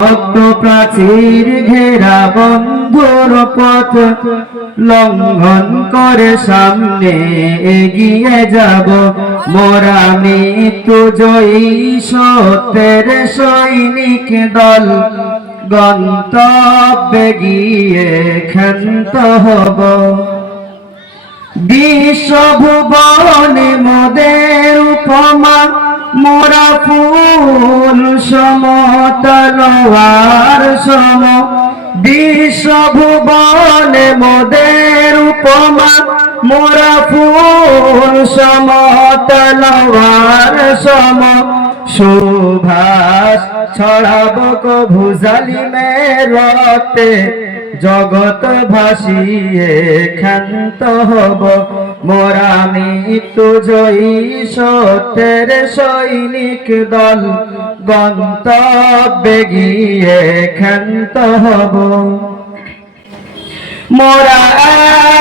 শক্ত প্রাচীর ঘেরা বন্ধুর পথ লঙ্ঘন করে সামনে এগিয়ে যাব। মোরা মৃত্যু জয়ী সত্যের সৈনিক দল, গন্তব্যে গিয়ে ক্ষান্ত হব। বিশ্বভুবনে মোদের উপমা, মোরা ফুল সম তলোয়ার সম। বিশ্বভুবনে মোদের উপমা, মোরা ফুল সম তলোয়ার সম। সুভাষ ছড়াব কভু জালিমের রক্তে, জগৎ ভাসিয়ে ক্ষান্ত হব। মোরা মৃত্যু জয়ী সত্যের সৈনিক দল, গন্তব্যে গিয়ে ক্ষান্ত হব। মোরা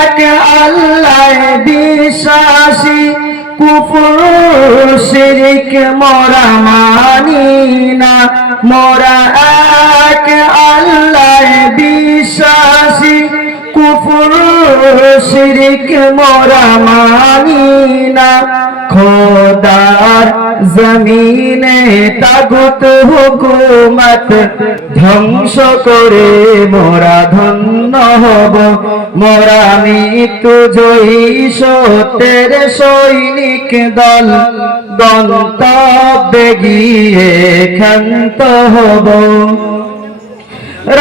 এক আল্লাহ বিশ্বাসী, কুফর শিরক মোরা মানি না। মোরা এক আল্লাহ বিশ্বাসী, কুফর শিরক মোরা মানি না। খোদার জমিনে তাগুত হুকুমত ধ্বংস করে মোরা ধন্য হব। মোরা মৃত্যু জয়ী সত্যের সৈনিক দল, গন্তব্যে গিয়ে ক্ষান্ত হব।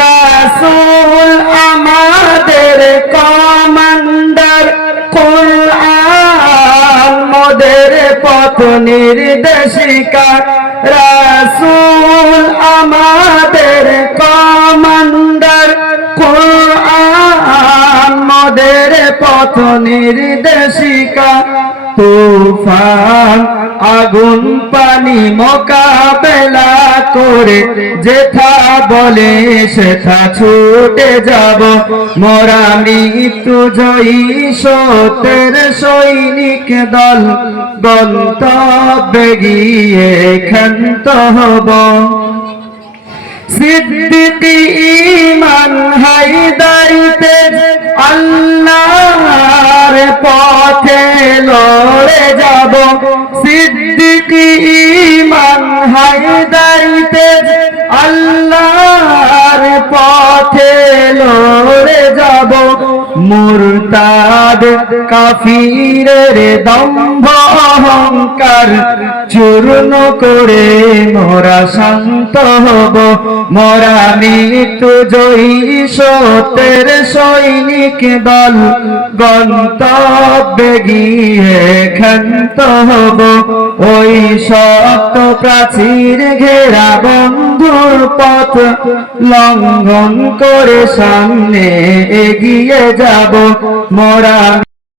রাসূল আমাদের কমান্ডার, কুরআন মোদের পথ নির্দেশিকা। রাসূল আমাদের কমান্ডার, কুরআন মোদের পথ নির্দেশিকা। তুফান আগুন পানি মোকাবেলা করে যেথা বলে সেথা ছুটে যাব। মোরা মৃত্যু জয়ী সত্যের সৈনিক দল, গন্তব্যে গিয়ে ক্ষান্ত হব। সিদ্দিক ঈমান হায়দারিতে আল্লাহর পথে লড়ে যাব। সিদ্দিক ঈমান হায়দারিতে আল্লাহর পথে লড়ে যাব। মুরতাদ কাফিরের দম্ভ অহংকার চূর্ণ করে মোরা শান্ত হব। মোরা মৃত্যু জয়ী সত্যের সৈনিক দল, গন্তব্যে গিয়ে ক্ষান্ত হব। ওই শক্ত প্রাচীর ঘেরা বন্ধুর পথ লঙ্ঘন করে সামনে এগিয়ে যাব। মোরা